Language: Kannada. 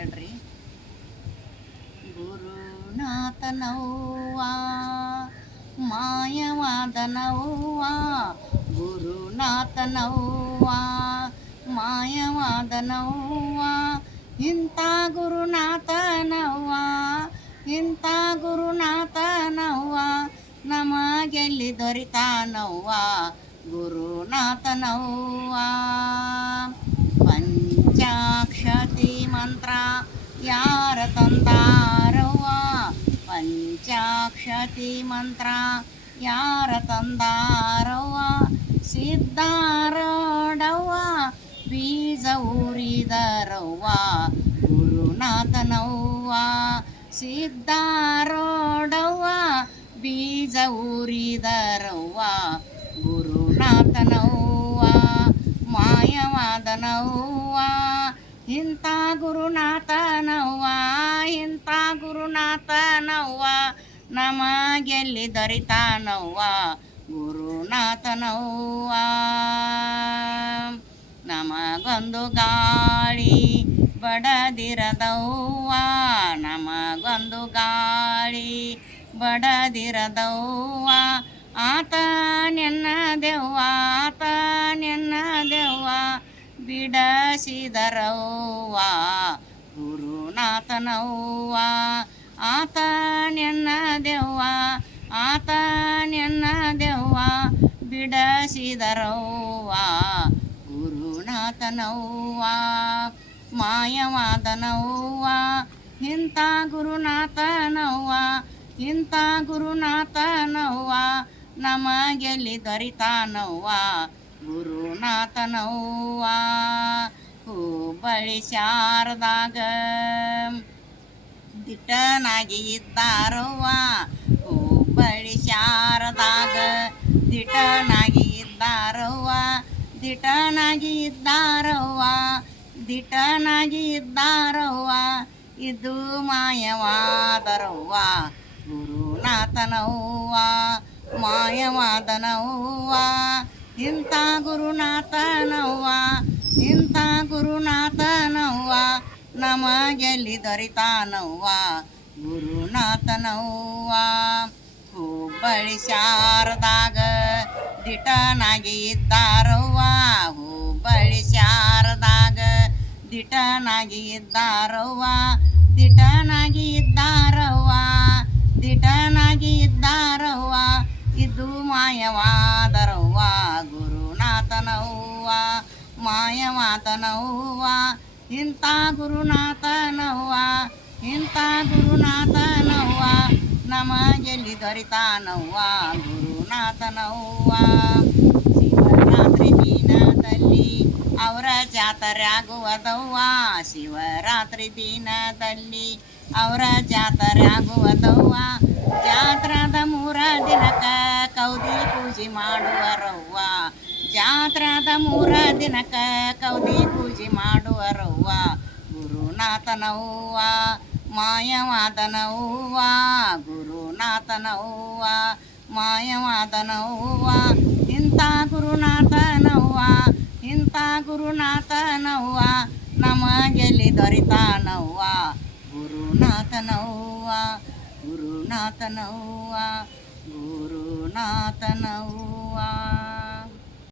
ಹೇಳ್ರಿ. ಗುರುನಾಥನವ್ವ ಮಾಯವಾದನವ್ವ, ಗುರುನಾಥನವ್ವ ಮಾಯವಾದನವ್ವ, ಇಂಥ ಗುರುನಾಥನವ್ವ, ಇಂಥ ಗುರುನಾಥನವ್ವ ನಮಗೆಲ್ಲಿ ದೊರಿತಾನವ್ವ ಗುರುನಾಥನವ್ವ. ಪಂಚಾಕ್ಷತಿ ಮಂತ್ರ ಯಾರ ತಂದಾರವ್ವ, ಪಂಚಾಕ್ಷತಿ ಮಂತ್ರ ಯಾರ ತಂದಾರವ್ವ, ಸಿದ್ಧಾರೂಢವ್ವ ಬೀಜ ಊರಿದರವ್ವ ಗುರುನಾಥನವ್ವ, ಸಿದ್ಧಾರೂಢವ್ವ ಬೀಜ ಊರಿದರವ್ವ ಗುರುನಾಥನವ್ವ ಮಾಯವಾದನವ್ವ, ಇಂಥ ಗುರುನಾಥನವ್ವ, ಇಂಥ ಗುರುನಾಥನವ್ವ ನಮಗೆಲ್ಲಿ ದೊರಿತಾನವ್ವ ಗುರುನಾಥನವ್ವ. ನಮಗೊಂದು ಗಾಳಿ ಬಡದಿರದವ್ವ, ನಮಗೊಂದು ಗಾಳಿ ಬಡದಿರದವ್ವ, ಆತ ನೆನ್ನದೆವ್ವ, ಆತ ನೆನ್ನದೆವ್ವ ಬಿಡಸಿದರವ್ವ ಗುರುನಾಥನವ್ವ, ಆತ ನೆನ್ನದೆವ್ವ, ಆತ ನೆನ್ನದೆವ್ವ ಬಿಡಸಿದರವ್ವ ಗುರುನಾಥನವ್ವ ಮಾಯವಾದನವ್ವ, ಇಂಥ ಗುರುನಾಥನವ್ವ, ಇಂಥ ಗುರುನಾಥನವ್ವ ನಮಗೆಲ್ಲಿ ದೊರಿತಾನವ್ವ ಗುರುನಾಥನವ್ವ. ಹುಬ್ಬಳ್ಳಿ ಶಾರದಾಗ ದಿಟ್ಟನಾಗಿ ಇದ್ದಾರವ್ವ, ಹುಬ್ಬಳ್ಳಿ ಶಾರದಾಗ ದಿಟ್ಟನಾಗಿ ಇದ್ದಾರವ್ವ, ದಿಟ್ಟನಾಗಿ ಇದ್ದಾರವ್ವ, ದಿಟ್ಟನಾಗಿ ಇದ್ದಾರವ್ವ, ಇದು ಮಾಯವಾದರವ್ವ ಗುರುನಾಥನವ್ವ ಮಾಯವಾದನವ್ವ, ಇಂಥ ಗುರುನಾಥನವ್ವ, ಇಂಥ ಗುರುನಾಥನವ್ವ ನಮಗೆಲ್ಲಿ ದೊರಿತಾನವ್ವ ಗುರುನಾಥನವ್ವ. ಹುಬ್ಬಳ್ಳಿ ಶಾರದಾಗ ದಿಟ್ಟನಾಗಿ ಇದ್ದಾರವ್ವ, ಹುಬ್ಬಳ್ಳಿ ಶಾರದಾಗ ದಿಟ್ಟನಾಗಿ ಇದ್ದಾರವ್ವ, ದಿಟ್ಟನಾಗಿ ಇದ್ದಾರವ್ವ, ದಿಟ್ಟನಾಗಿ ಇದ್ದಾರವ್ವ, ಇದು ಮಾಯವಾದರವ್ವ ಗುರುನಾಥನವ್ವ ಮಾಯವಾದನವ್ವ, ಇಂಥ ಗುರುನಾಥನವ್ವ, ಇಂಥ ಗುರುನಾಥನವ್ವ ನಮಗೆಲ್ಲಿ ದೊರಿತಾನವ್ವ ಗುರುನಾಥನವ್ವ. ಶಿವರಾತ್ರಿ ದಿನದಲ್ಲಿ ಅವರ ಜಾತ್ರೆ ಆಗುವುದವ್ವ, ಶಿವರಾತ್ರಿ ದಿನದಲ್ಲಿ ಅವರ ಜಾತ್ರೆ ಆಗುವುದವ್ವ, ಜಾತ್ರದ 3 ದಿನಕ್ಕೆ ಕೌದಿ ಪೂಜೆ ಮಾಡುವರವ್ವ, ಜಾತ್ರದ 3 ದಿನಕ್ಕೆ ಕೌದಿ ಪೂಜೆ ಮಾಡುವರವ್ವ ಗುರುನಾಥನವ್ವ ಮಾಯವಾದನವ್ವ, ಗುರುನಾಥನವ್ವ ಮಾಯವಾದನವ್ವ, ಇಂಥ ಗುರುನಾಥನವ್ವ, ಇಂಥ ಗುರುನಾಥನವ್ವ ನಮಗೆಲ್ಲಿ ದೊರಿತಾನವ್ವ ಗುರುನಾಥನವ್ವ, ಗುರುನಾಥನವ್ವ, ಗುರುನಾಥನವ್ವ.